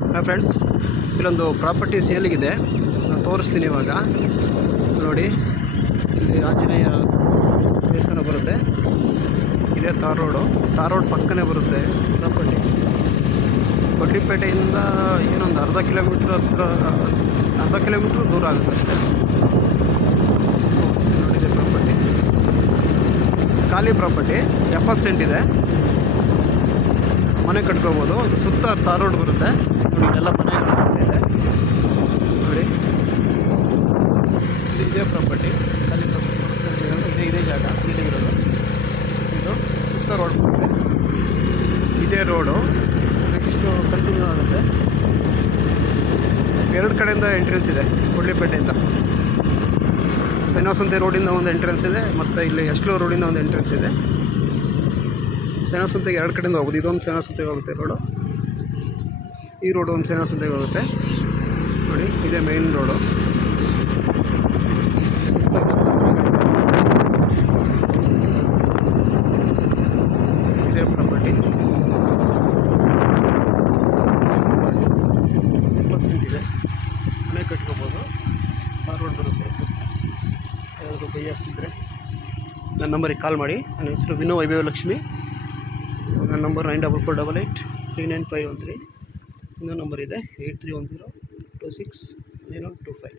Hi friends, ಇಲ್ಲೊಂದು property ಸೇಲಿಗಿದೆ. ನಾನು ತೋರಿಸ್ತೀನಿ ಇವಾಗ. ನೋಡಿ, ಇಲ್ಲಿ ಆಂಜನೇಯ ದೇವಸ್ಥಾನ ಬರುತ್ತೆ. ಇದೇ ತಾರ್ ರೋಡ್ ಪಕ್ಕನೇ ಬರುತ್ತೆ ಪ್ರಾಪರ್ಟಿ. ಕೊಡ್ಲಿಪೇಟೆಯಿಂದ ಏನೊಂದು ಅರ್ಧ ಕಿಲೋಮೀಟ್ರ್ ದೂರ ಆಗುತ್ತೆ ಅಷ್ಟೇ. ನೋಡಿದೆ ಪ್ರಾಪರ್ಟಿ, ಖಾಲಿ ಪ್ರಾಪರ್ಟಿ, 70 ಸೆಂಟ್ ಇದೆ. ಮನೆ ಕಟ್ಕೋಬೋದು. ಸುತ್ತ ತಾರ್ ರೋಡ್ ಬರುತ್ತೆ. ನೋಡಿ, ಎಲ್ಲ ಮನೆಗಳು ಇದೆ. ನೋಡಿ, ಇದೇ ಪ್ರಾಪರ್ಟಿ, ಖಾಲಿ ಪ್ರಾಪರ್ಟಿ. ಇದೇ ಜಾಗ ಸೀಲಿಗಿರೋದು. ಇದು ಸುತ್ತ ರೋಡ್ ಬರುತ್ತೆ. ಇದೇ ರೋಡು ನೆಕ್ಸ್ಟು ಕಂಟಿನ್ಯೂ ಆಗುತ್ತೆ. 2 ಕಡೆಯಿಂದ ಎಂಟ್ರೆನ್ಸ್ ಇದೆ. ಕೊಡ್ಲಿಪೇಟೆಯಿಂದ ಸೈನಸಂತೆ ರೋಡಿಂದ ಒಂದು ಎಂಟ್ರೆನ್ಸ್ ಇದೆ, ಮತ್ತು ಇಲ್ಲಿ ಎಸ್ಕ್ಲೋ ರೋಡಿಂದ ಒಂದು ಎಂಟ್ರೆನ್ಸ್ ಇದೆ. ಸೈನಸಂತೆಗೆ 2 ಕಡೆಯಿಂದ ಹೋಗೋದು. ಇದೊಂದು ಸೈನಸಂತೆಗೆ ಹೋಗುತ್ತೆ ರೋಡು, ಈ ರೋಡು ಒಂದು ಸೈನಸಂತೆಗೆ ಹೋಗುತ್ತೆ. ನೋಡಿ, ಇದೇ ಮೇನ್ ರೋಡು. ಇದೇ ಪ್ರಾಪರ್ಟಿ 70 ಸೆಂಟ್ ಇದೆ. ಮನೆ ಕಟ್ಕೋಬೋದು. ಆ ರೋಡ್ ಬರುತ್ತೆ. ಯಾರಾದರೂ ಬೈಯರ್ಸ್ ಇದ್ದರೆ ನನ್ನ ನಂಬರಿಗೆ ಕಾಲ್ ಮಾಡಿ. ನನ್ನ ಹೆಸರು ವಿನೋ ವೈಭವಲಕ್ಷ್ಮಿ. ನನ್ನ ನಂಬರ್ 9448399513. ಇನ್ನೊಂದು ನಂಬರ್ ಇದೆ 8310260125.